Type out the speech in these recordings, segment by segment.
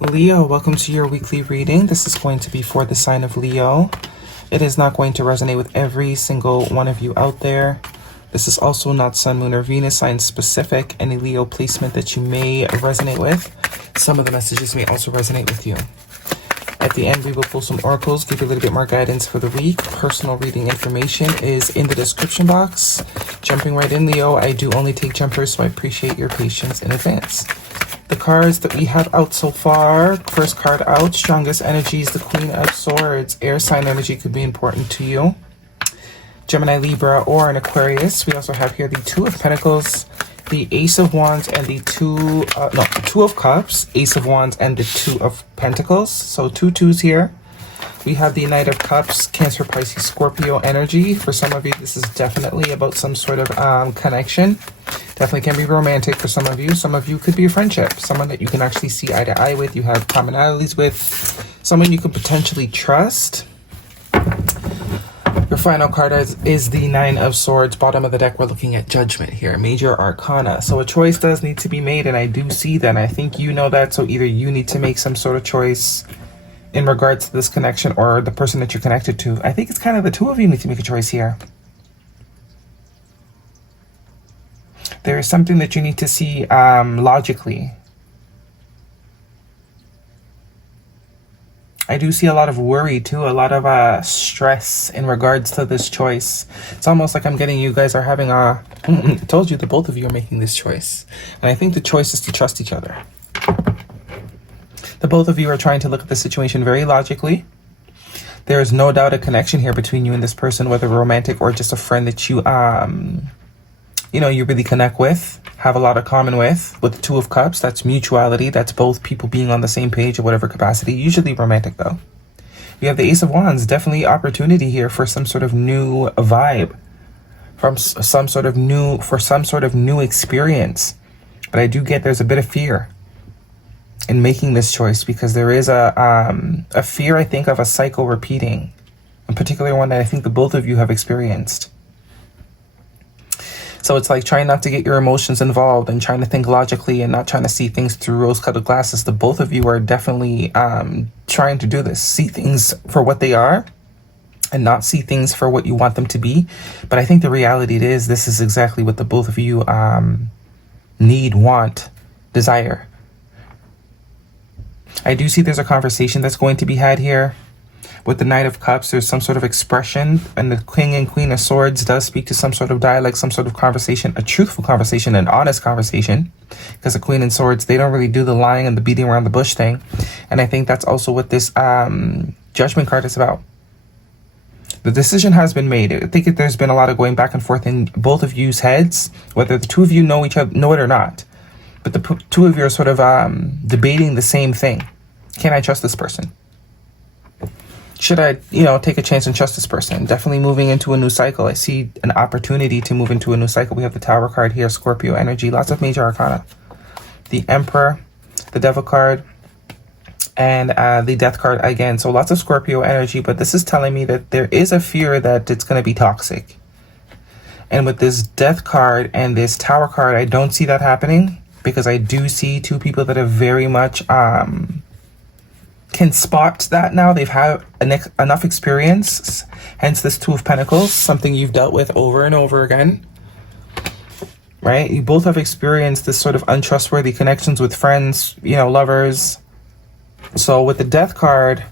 Leo, welcome to your weekly reading. This is going to be for the sign of Leo. It is not going to resonate with every single one of you out there. This is also not Sun, Moon, or Venus sign specific. Any Leo placement that you may resonate with, some of the messages may also resonate with you. At the end, we will pull some oracles, give you a little bit more guidance for the week. Personal reading information is in the description box. Jumping right in, Leo, I do only take jumpers, so I appreciate your patience in advance. The cards that we have out so far, first card out, strongest energies, the Queen of Swords. Air sign energy could be important to you. Gemini, Libra, or an Aquarius. We also have here the Two of Pentacles, the Ace of Wands, and the Two of Cups, Ace of Wands, and the Two of Pentacles. So two twos here. We have the Knight of Cups, Cancer, Pisces, Scorpio energy. For some of you, this is definitely about some sort of connection. Definitely can be romantic for some of you. Some of you could be a friendship. Someone that you can actually see eye to eye with, you have commonalities with. Someone you could potentially trust. Your final card is the Nine of Swords. Bottom of the deck, we're looking at Judgment here. Major Arcana. So a choice does need to be made, and I do see that. And I think you know that. So either you need to make some sort of choice in regards to this connection or the person that you're connected to. I think it's kind of the two of you need to make a choice here. There is something that you need to see logically. I do see a lot of worry too, a lot of stress in regards to this choice. It's almost like I'm getting you guys are having a... I told you that both of you are making this choice. And I think the choice is to trust each other. The both of you are trying to look at the situation very logically. There is no doubt a connection here between you and this person, whether romantic or just a friend that you, you really connect with, have a lot of common with. With the Two of Cups, that's mutuality. That's both people being on the same page at whatever capacity, usually romantic though. We have the Ace of Wands, definitely opportunity here for some sort of new vibe, for some sort of new experience. But I do get there's a bit of fear in making this choice, because there is a fear, I think, of a cycle repeating, in particular one that I think the both of you have experienced. So it's like trying not to get your emotions involved and trying to think logically and not trying to see things through rose-colored glasses. The both of you are definitely trying to do this, see things for what they are and not see things for what you want them to be. But I think the reality is this is exactly what the both of you need, want, desire. I do see there's a conversation that's going to be had here. With the Knight of Cups, there's some sort of expression, and the King and Queen of Swords does speak to some sort of dialogue, some sort of conversation, a truthful conversation, an honest conversation, because the Queen and Swords, they don't really do the lying and the beating around the bush thing. And I think that's also what this Judgment card is about. The decision has been made. I think there's been a lot of going back and forth in both of you's heads, whether the two of you know each other, know it or not. But the two of you are sort of debating the same thing. Can I trust this person? Should I, take a chance and trust this person? Definitely moving into a new cycle. I see an opportunity to move into a new cycle. We have the Tower card here, Scorpio energy, lots of major arcana. The Emperor, the Devil card, and the Death card again. So lots of Scorpio energy, but this is telling me that there is a fear that it's going to be toxic. And with this Death card and this Tower card, I don't see that happening, because I do see two people that are very much can spot that now. They've had enough experience, hence this Two of Pentacles, something you've dealt with over and over again, right? You both have experienced this sort of untrustworthy connections with friends, lovers. So with the Death card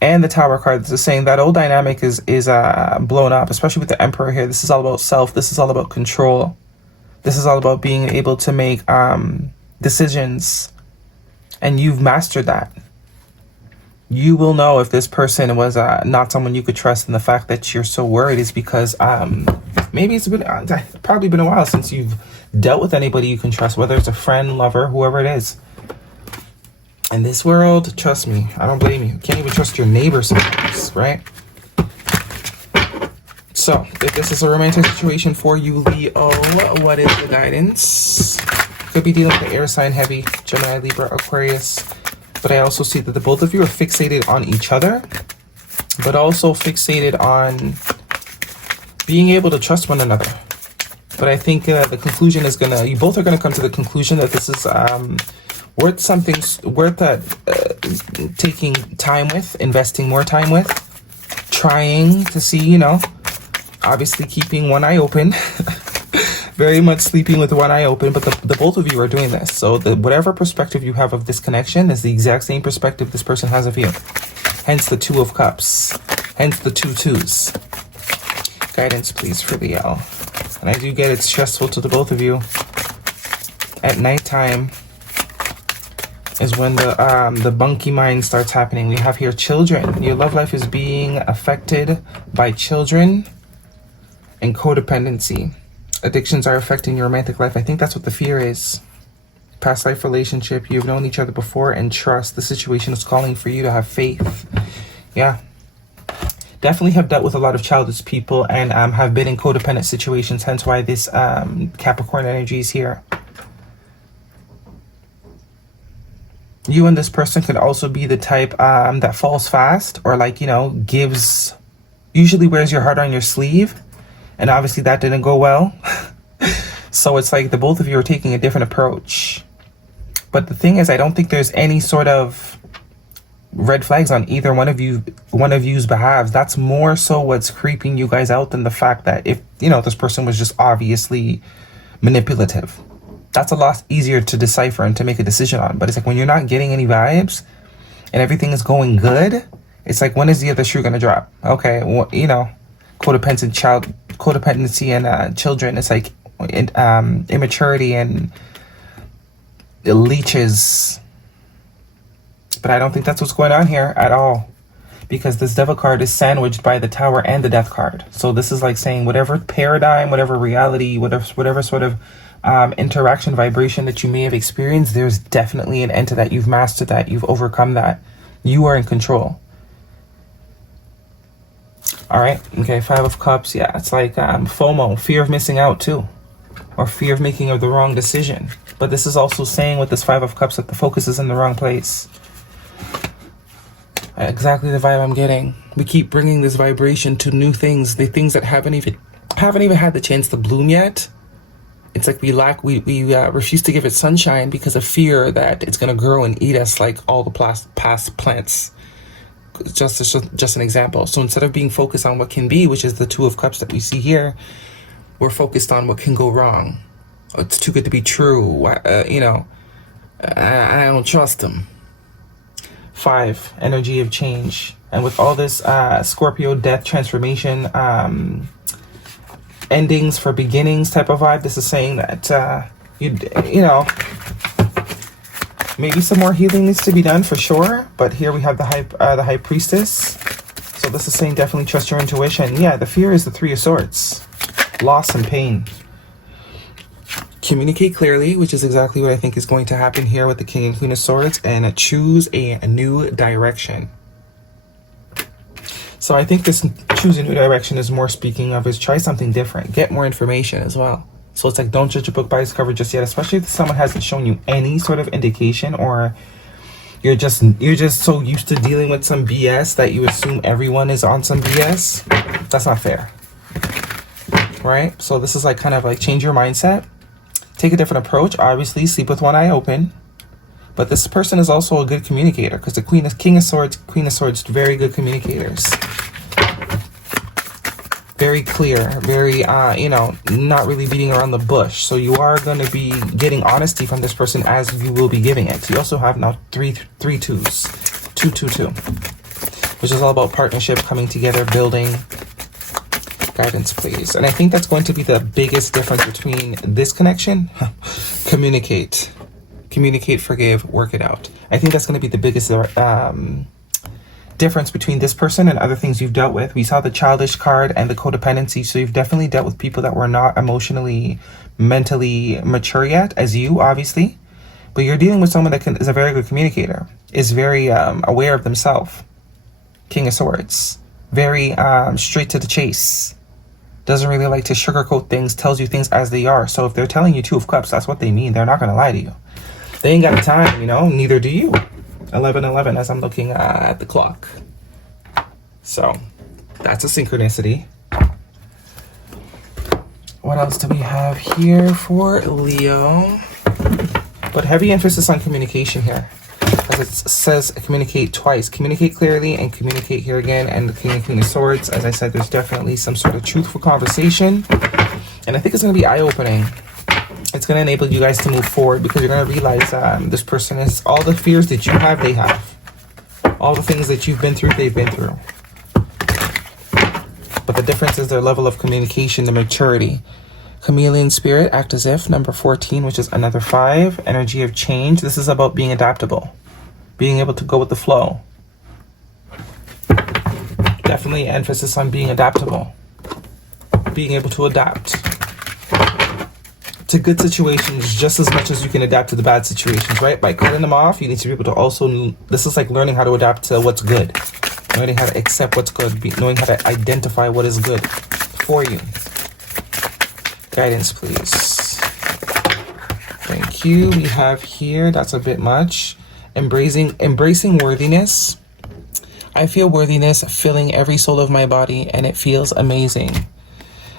and the Tower card, this is saying that old dynamic is blown up, especially with the Emperor here. This is all about self. This is all about control. This is all about being able to make decisions, and you've mastered that. You will know if this person was not someone you could trust, and the fact that you're so worried is because maybe it's probably been a while since you've dealt with anybody you can trust, whether it's a friend, lover, whoever it is. In this world, trust me, I don't blame you. You can't even trust your neighbor sometimes, right? So, if this is a romantic situation for you, Leo, what is the guidance? Could be dealing with the air sign heavy, Gemini, Libra, Aquarius. But I also see that the both of you are fixated on each other, but also fixated on being able to trust one another. But I think the conclusion is you both are gonna come to the conclusion that this is worth something, worth taking time with, investing more time with, trying to see, you know, obviously keeping one eye open. Very much sleeping with one eye open, but the both of you are doing this. So whatever perspective you have of this connection is the exact same perspective this person has of you. Hence the Two of Cups. Hence the 2 twos. Guidance, please, for Leo. And I do get it's stressful to the both of you. At nighttime is when the bunky mind starts happening. We have here children. Your love life is being affected by children and codependency. Addictions are affecting your romantic life. I think that's what the fear is. Past life relationship. You've known each other before and trust. The situation is calling for you to have faith. Yeah. Definitely have dealt with a lot of childish people and have been in codependent situations. Hence why this Capricorn energy is here. You and this person could also be the type that falls fast or like, you know, gives, usually wears your heart on your sleeve. And obviously that didn't go well. So it's like the both of you are taking a different approach. But the thing is, I don't think there's any sort of red flags on either one of you's behalves. That's more so what's creeping you guys out than the fact that if, you know, this person was just obviously manipulative. That's a lot easier to decipher and to make a decision on. But it's like when you're not getting any vibes and everything is going good, it's like, when is the other shoe going to drop? Okay, well, you know, codependency and children, it's like immaturity and leeches. But I don't think that's what's going on here at all, because this Devil card is sandwiched by the Tower and the Death card. So this is like saying whatever paradigm, whatever reality, whatever sort of interaction, vibration that you may have experienced, there's definitely an end to that. You've mastered that. You've overcome that. You are in control. All right. Okay. 5 of Cups. Yeah. It's like FOMO, fear of missing out too, or fear of making the wrong decision. But this is also saying with this 5 of Cups that the focus is in the wrong place. Exactly the vibe I'm getting. We keep bringing this vibration to new things, the things that haven't even had the chance to bloom yet. It's like we refuse to give it sunshine because of fear that it's going to grow and eat us like all the past plants. Just an example. So instead of being focused on what can be, which is the 2 of Cups that we see here, we're focused on what can go wrong. It's too good to be true. You know, I don't trust them. 5, energy of change. And with all this Scorpio death transformation, endings for beginnings type of vibe, this is saying that you know, maybe some more healing needs to be done for sure. But here we have the High Priestess. So this is saying definitely trust your intuition. Yeah, the fear is the 3 of Swords, loss and pain. Communicate clearly, which is exactly what I think is going to happen here with the King and Queen of Swords, and choose a new direction. So I think this choose a new direction is more speaking of is try something different, get more information as well. So it's like, don't judge a book by its cover just yet, especially if someone hasn't shown you any sort of indication, or you're just so used to dealing with some BS that you assume everyone is on some BS. That's not fair, right? So this is like kind of like change your mindset. Take a different approach. Obviously, sleep with one eye open. But this person is also a good communicator, because the King of Swords, Queen of Swords, very good communicators. Very clear, very, you know, not really beating around the bush. So you are going to be getting honesty from this person as you will be giving it. You also have now three twos. 2, 2, 2. Which is all about partnership, coming together, building. Guidance, please. And I think that's going to be the biggest difference between this connection. Communicate, forgive, work it out. I think that's going to be the biggest difference between this person and other things you've dealt with. We saw the childish card and the codependency. So you've definitely dealt with people that were not emotionally, mentally mature yet, as you, obviously. But you're dealing with someone that is a very good communicator, is very aware of themselves. King of Swords. Very straight to the chase. Doesn't really like to sugarcoat things, tells you things as they are. So if they're telling you 2 of Cups, that's what they mean. They're not going to lie to you. They ain't got time, you know, neither do you. 11:11 as I'm looking at the clock. So that's a synchronicity. What else do we have here for Leo? But heavy emphasis on communication here. As it says, communicate twice. Communicate clearly and communicate here again. And the King of Swords, as I said, there's definitely some sort of truthful conversation. And I think it's going to be eye-opening. It's going to enable you guys to move forward, because you're going to realize this person is, all the fears that you have, they have. All the things that you've been through, they've been through. But the difference is their level of communication, the maturity. Chameleon spirit, act as if, number 14, which is another 5. Energy of change. This is about being adaptable. Being able to go with the flow. Definitely emphasis on being adaptable. Being able to adapt to good situations just as much as you can adapt to the bad situations, right? By cutting them off, you need to be able to also, this is like learning how to adapt to what's good. Learning how to accept what's good. Knowing how to identify what is good for you. Guidance, please. Thank you. We have here, that's a bit much. Embracing worthiness. I feel worthiness filling every soul of my body, and it feels amazing.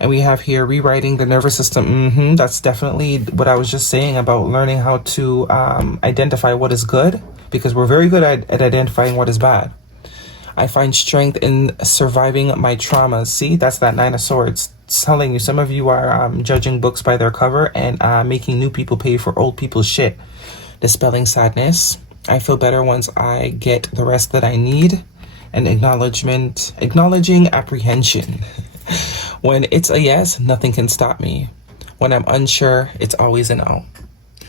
And we have here rewriting the nervous system. That's definitely what I was just saying about learning how to identify what is good, because we're very good at identifying what is bad. I find strength in surviving my traumas. See, that's that 9 of Swords. It's telling you, some of you are judging books by their cover and making new people pay for old people's shit. Dispelling sadness. I feel better once I get the rest that I need. And acknowledging apprehension. When it's a yes, nothing can stop me. When I'm unsure, it's always a no.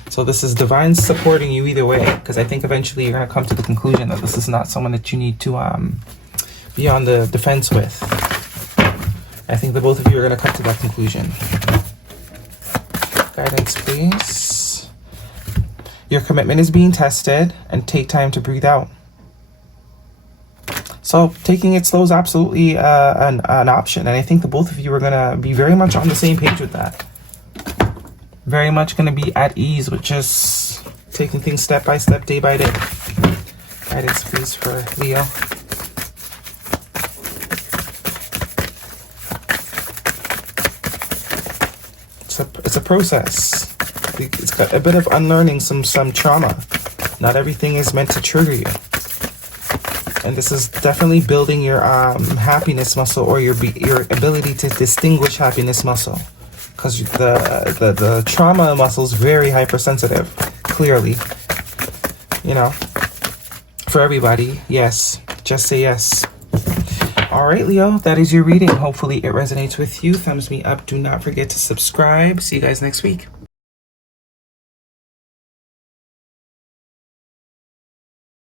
So this is divine supporting you either way, because I think eventually you're going to come to the conclusion that this is not someone that you need to be on the defense with. I think the both of you are going to come to that conclusion. Guidance, please. Your commitment is being tested, and take time to breathe out. So taking it slow is absolutely an option. And I think the both of you are going to be very much on the same page with that. Very much going to be at ease with just taking things step by step, day by day. Guidance, please, for Leo. It's a process. It's got a bit of unlearning some trauma. Not everything is meant to trigger you. And this is definitely building your happiness muscle, or your ability to distinguish happiness muscle, because the trauma muscle is very hypersensitive. Clearly, you know, for everybody. Yes, just say yes. All right, Leo, that is your reading. Hopefully it resonates with you. Thumbs me up. Do not forget to subscribe. See you guys next week.